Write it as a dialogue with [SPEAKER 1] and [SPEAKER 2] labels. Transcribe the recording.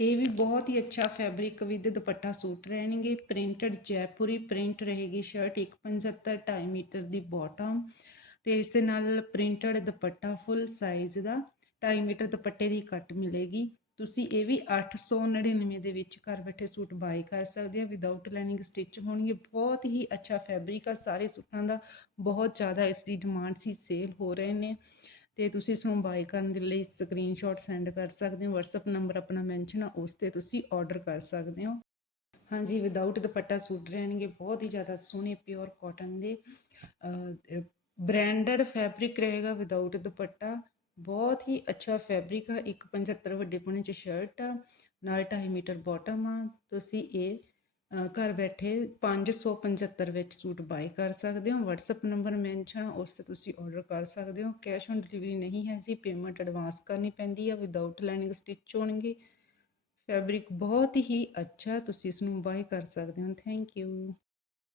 [SPEAKER 1] ਇਹ ਵੀ ਬਹੁਤ ਹੀ ਅੱਛਾ ਫੈਬਰਿਕ ਵਿਦ ਦੁਪੱਟਾ ਸੂਟ ਰਹਿਣਗੇ। ਪ੍ਰਿੰਟਡ ਜੈਪੁਰੀ ਪ੍ਰਿੰਟ ਰਹੇਗੀ ਸ਼ਰਟ 175 2.5 ਮੀਟਰ ਦੀ ਬਾਟਮ ਤੇ ਇਸ ਦੇ ਨਾਲ ਪ੍ਰਿੰਟਡ ਦੁਪੱਟਾ ਫੁੱਲ ਸਾਈਜ਼ ਦਾ 2.5 ਮੀਟਰ ਦੁਪੱਟੇ ਦੀ ਕੱਟ ਮਿਲੇਗੀ। ਤੁਸੀਂ ਇਹ ਵੀ 899 ਦੇ ਵਿੱਚ ਘਰ ਬੈਠੇ ਸੂਟ ਬਾਈ ਕਰ ਸਕਦੇ ਆ ਵਿਦਆਊਟ ਲਾਈਨਿੰਗ ਸਟਿਚ ਹੋਣਗੇ। ਬਹੁਤ ਹੀ ਅੱਛਾ ਫੈਬਰਿਕ ਆ। ਸਾਰੇ ਸੂਟਾਂ ਦਾ ਬਹੁਤ ਜ਼ਿਆਦਾ ਇਸ ਦੀ ਡਿਮਾਂਡ ਸੀ। ਸੇਲ ਹੋ ਰਹੇ ਨੇ। ਤੇ ਤੁਸੀਂ ਇਸ ਬਾਈ ਕਰਨ ਦੇ ਲਈ ਸਕਰੀਨਸ਼ਾਟ ਸੈਂਡ ਕਰ ਸਕਦੇ ਹੋ, WhatsApp ਨੰਬਰ ਆਪਣਾ ਮੈਂਸ਼ਨ ਆ, ਉਸ ਤੇ ਤੁਸੀਂ ਆਰਡਰ ਕਰ ਸਕਦੇ ਹੋ। ਹਾਂਜੀ ਵਿਦਆਊਟ ਦੁਪੱਟਾ ਸੂਟ ਰਹਿਣਗੇ, ਬਹੁਤ ਹੀ ਜ਼ਿਆਦਾ ਸੋਹਣੇ ਪਿਓਰ ਕਾਟਨ ਦੇ। ਬ੍ਰਾਂਡਡ ਫੈਬਰਿਕ ਰਹੇਗਾ ਵਿਦਆਊਟ ਦੁਪੱਟਾ। ਬਹੁਤ ਹੀ ਅੱਛਾ ਫੈਬਰਿਕ ਆ 175 ਵੱਡੇ ਪੁਣੇ ਚ ਸ਼ਰਟ ਆ, ਨਾਲ 2.5 ਮੀਟਰ ਬਾਟਮ ਆ। ਤੁਸੀਂ ਇਹ ਘਰ ਬੈਠੇ 575 ਵਿੱਚ ਸੂਟ ਬਾਈ ਕਰ ਸਕਦੇ ਹੋ। WhatsApp ਨੰਬਰ ਮੈਂਸ਼ਨ ਉਸ ਤੇ ਤੁਸੀਂ ਆਰਡਰ ਕਰ ਸਕਦੇ ਹੋ। ਕੈਸ਼ ਔਨ ਡਿਲੀਵਰੀ ਨਹੀਂ ਹੈ ਜੀ ਪੇਮੈਂਟ ਐਡਵਾਂਸ ਕਰਨੀ ਪੈਂਦੀ ਆ ਵਿਦਆਊਟ ਲਾਈਨਿੰਗ ਸਟਿਚ ਹੋਣਗੇ। ਫੈਬਰਿਕ ਬਹੁਤ ਹੀ ਅੱਛਾ, ਤੁਸੀਂ ਇਸ ਨੂੰ ਬਾਈ ਕਰ ਸਕਦੇ ਹੋ। Thank you